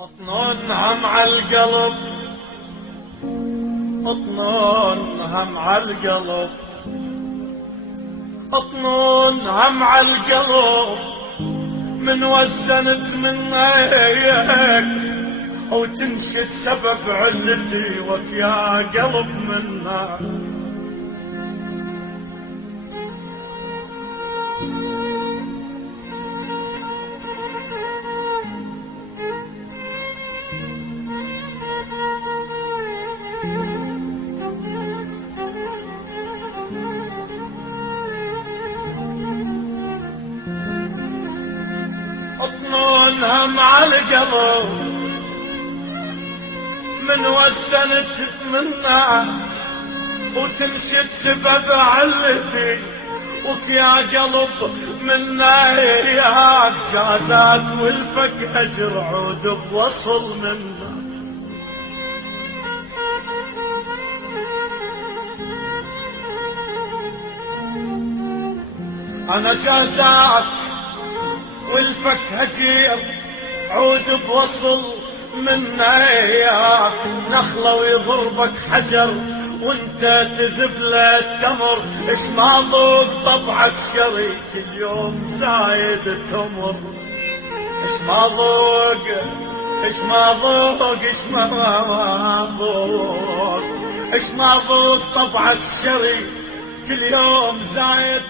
اطنونها مع القلب، اطنونها مع القلب، اطنونها مع القلب، من وزنت من هيك وتنشد سبب علتي وك يا قلب منك. اطنونها مع القلب، من وزنت منها وتنشد سبب علتي وك يا قلب منا اياك جازات والفك اجر عود بوصل منا. انا جازاك والفك اجر عود بوصل منا اياك، نخلة ويضربك حجر وانت تذبل التمر، اش ما ذوق طبعك شريك اليوم زايد تمر، اش ما ذوق اش ما ذوق اش ما ذوق اش ما ذوق طبعك شريك اليوم زايد